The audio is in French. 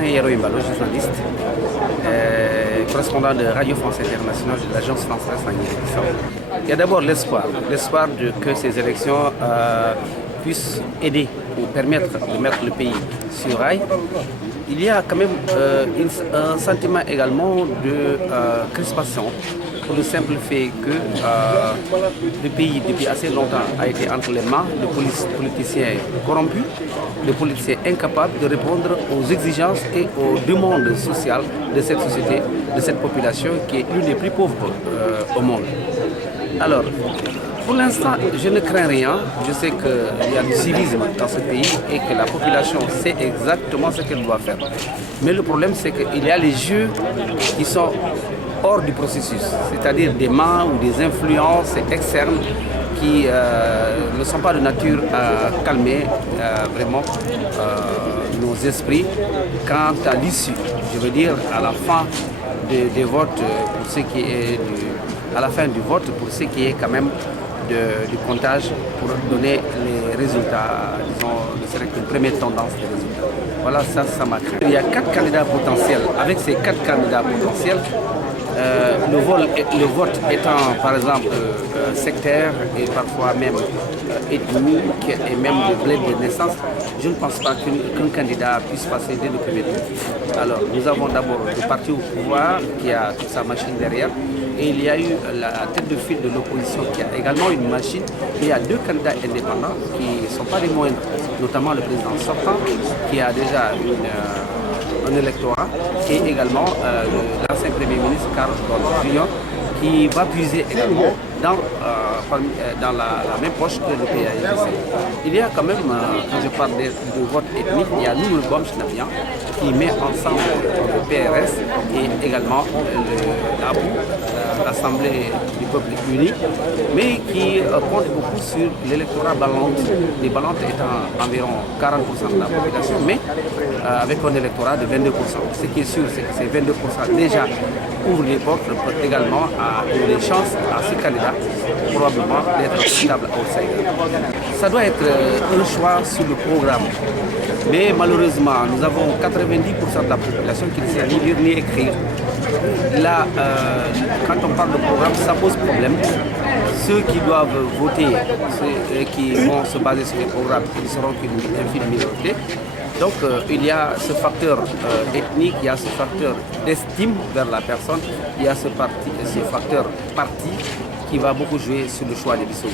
Yero Imbalo, journaliste, correspondant de Radio France Internationale de l'Agence française en Guinée-Bissau. Il y a d'abord l'espoir que ces élections puissent aider ou permettre de mettre le pays sur rail. Il y a quand même un sentiment également de crispation pour le simple fait que le pays depuis assez longtemps a été entre les mains de politiciens corrompus, de politiciens incapables de répondre aux exigences et aux demandes sociales de cette société, de cette population qui est l'une des plus pauvres au monde. Alors, pour l'instant, je ne crains rien. Je sais qu'il y a du civisme dans ce pays et que la population sait exactement ce qu'elle doit faire. Mais le problème, c'est qu'il y a les jeux qui sont hors du processus, c'est-à-dire des mains ou des influences externes qui ne sont pas de nature à calmer vraiment nos esprits quant à l'issue, je veux dire à la fin des votes, pour ce qui est à la fin du vote, pour ce qui est quand même du comptage, pour donner les résultats, disons, c'est une première tendance des résultats. Voilà, ça m'a craint. Il y a 4 candidats potentiels. Avec ces 4 candidats potentiels, le vote étant par exemple sectaire et parfois même ethnique et même de bled de naissance, je ne pense pas qu'un candidat puisse passer dès le premier tour. Alors nous avons d'abord le parti au pouvoir qui a toute sa machine derrière, et il y a eu la tête de file de l'opposition qui a également une machine. Il y a 2 candidats indépendants qui ne sont pas les moindres, notamment le président sortant qui a déjà un électorat, et également l'ancien Premier ministre Carlos Ghosn Junior qui va puiser également dans la même poche que le PAIGC. Il y a quand même, quand je parle de vote ethnique, il y a Nounou Gomes Nabian qui met ensemble le PRS et également l'Assemblée du peuple uni, mais qui compte beaucoup sur l'électorat Balante, les Balantes étant environ 40% de la population, mais avec un électorat de 22%. Ce qui est sûr, c'est que ces 22% déjà ouvrent les portes également à les chances à ce candidat probablement d'être un véritable outsider. Ça doit être un choix sur le programme. Mais malheureusement, nous avons 90% de la population qui ne sait ni lire ni écrire. Là, quand on parle de programme, ça pose problème. Ceux qui doivent voter, ceux qui vont se baser sur les programmes, ils ne seront qu'une infime minorité. Donc il y a ce facteur ethnique, il y a ce facteur d'estime vers la personne, il y a ce facteur parti qui va beaucoup jouer sur le choix des Bissau.